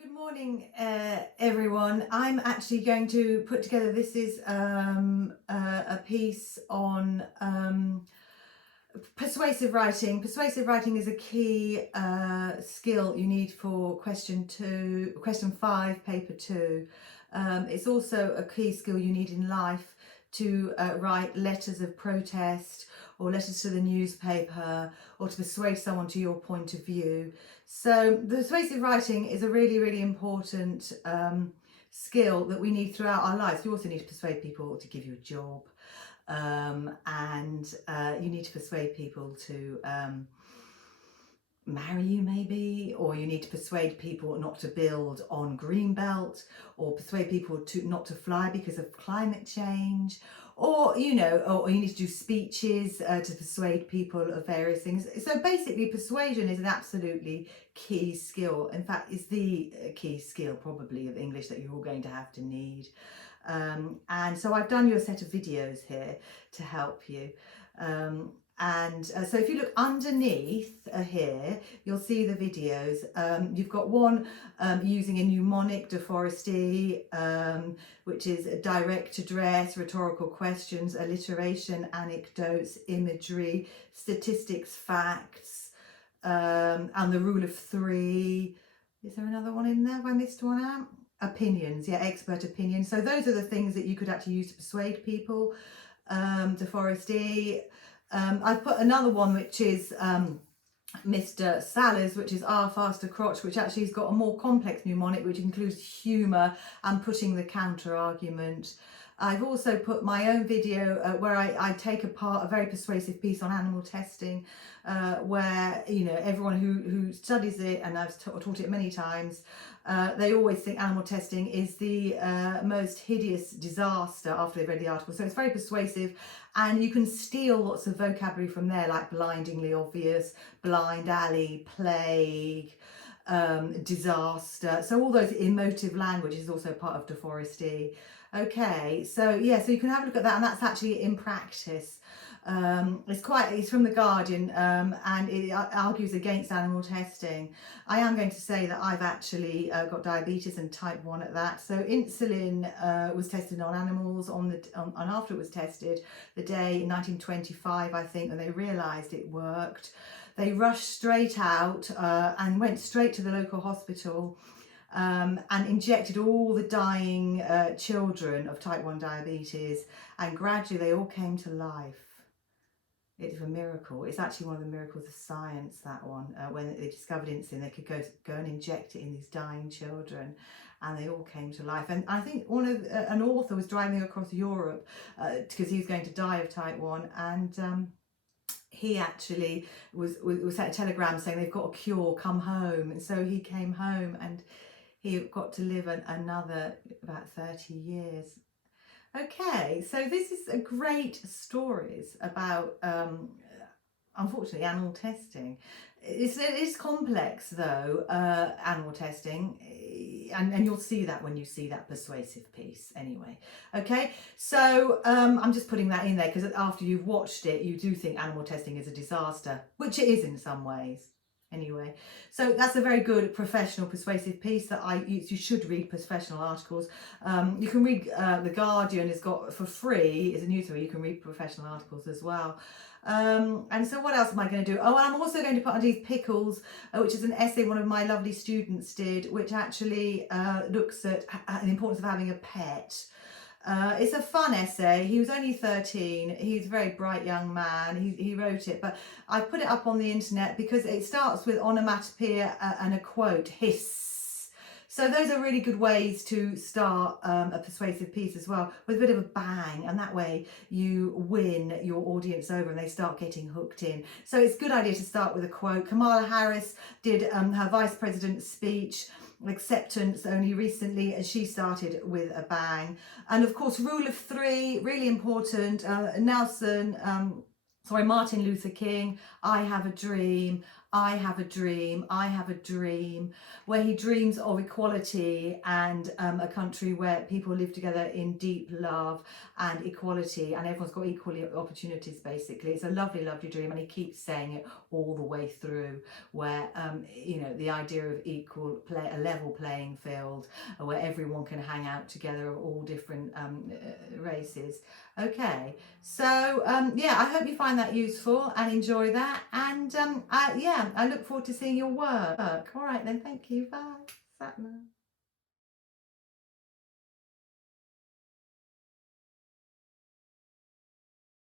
Good morning, everyone. I'm actually going to put together, this is a piece on persuasive writing. Persuasive writing is a key skill you need for question 5, paper 2. It's also a key skill you need in life to write letters of protest or letters to the newspaper or to persuade someone to your point of view. So persuasive writing is a really, really important skill that we need throughout our lives. We also need to persuade people to give you a job, and you need to persuade people to marry you maybe, or you need to persuade people not to build on Greenbelt, or persuade people to not to fly because of climate change, or you need to do speeches to persuade people of various things. So basically persuasion is an absolutely key skill. In fact, it's the key skill probably of English that you're all going to have to need. And so I've done you a set of videos here to help you. So if you look underneath here, you'll see the videos. You've got one using a mnemonic, DAFORESTI, which is direct address, rhetorical questions, alliteration, anecdotes, imagery, statistics, facts, and the rule of 3. Is there another one in there? Have I missed one out? Opinions, yeah, expert opinions. So those are the things that you could actually use to persuade people. DAFORESTI. I've put another one which is Mr. Salles, which is faster crotch, which actually has got a more complex mnemonic which includes humour and putting the counter argument. I've also put my own video where I take apart a very persuasive piece on animal testing, where everyone who studies it, and I've taught it many times, they always think animal testing is the most hideous disaster after they've read the article. So it's very persuasive, and you can steal lots of vocabulary from there, like blindingly obvious, blind alley, plague, disaster. So all those emotive language is also part of DAFORESTI. Okay, so yeah, so you can have a look at that, and that's actually in practice. It's from The Guardian, and it argues against animal testing. I am going to say that I've actually got diabetes and type 1 at that. So insulin was tested on animals and after it was tested, the day in 1925, I think, when they realised it worked, they rushed straight out and went straight to the local hospital. And injected all the dying children of type 1 diabetes, and gradually they all came to life. It's a miracle. It's actually one of the miracles of science, that one. When they discovered insulin, they could go and inject it in these dying children, and they all came to life. And I think an author was driving across Europe because he was going to die of type 1, and he actually was sent a telegram saying they've got a cure, come home. And so he came home, and he got to live another about 30 years. Okay, so this is a great stories about, unfortunately, animal testing. It is complex though, animal testing, and you'll see that when you see that persuasive piece anyway. Okay, so I'm just putting that in there because after you've watched it, you do think animal testing is a disaster, which it is in some ways. Anyway, so that's a very good professional persuasive piece that you should read professional articles. You can read The Guardian has got for free, is a newspaper, you can read professional articles as well. And so what else am I going to do? Oh, I'm also going to put underneath Pickles, which is an essay one of my lovely students did, which actually looks at the importance of having a pet. It's a fun essay. He was only 13. He's a very bright young man. He wrote it, but I put it up on the internet because it starts with onomatopoeia and a quote, hiss. So those are really good ways to start a persuasive piece as well, with a bit of a bang, and that way you win your audience over and they start getting hooked in. So it's a good idea to start with a quote. Kamala Harris did her vice president's speech, acceptance, only recently, and she started with a bang. And of course, rule of 3, really important. Martin Luther King, I have a dream, I have a dream, I have a dream, where he dreams of equality and a country where people live together in deep love and equality, and everyone's got equal opportunities, basically. It's a lovely, lovely dream, and he keeps saying it all the way through, where, you know, the idea of equal play, a level playing field, where everyone can hang out together of all different races. Okay, so yeah, I hope you find that useful and enjoy that, and yeah, I look forward to seeing your work. All right then, thank you, bye. Satnam.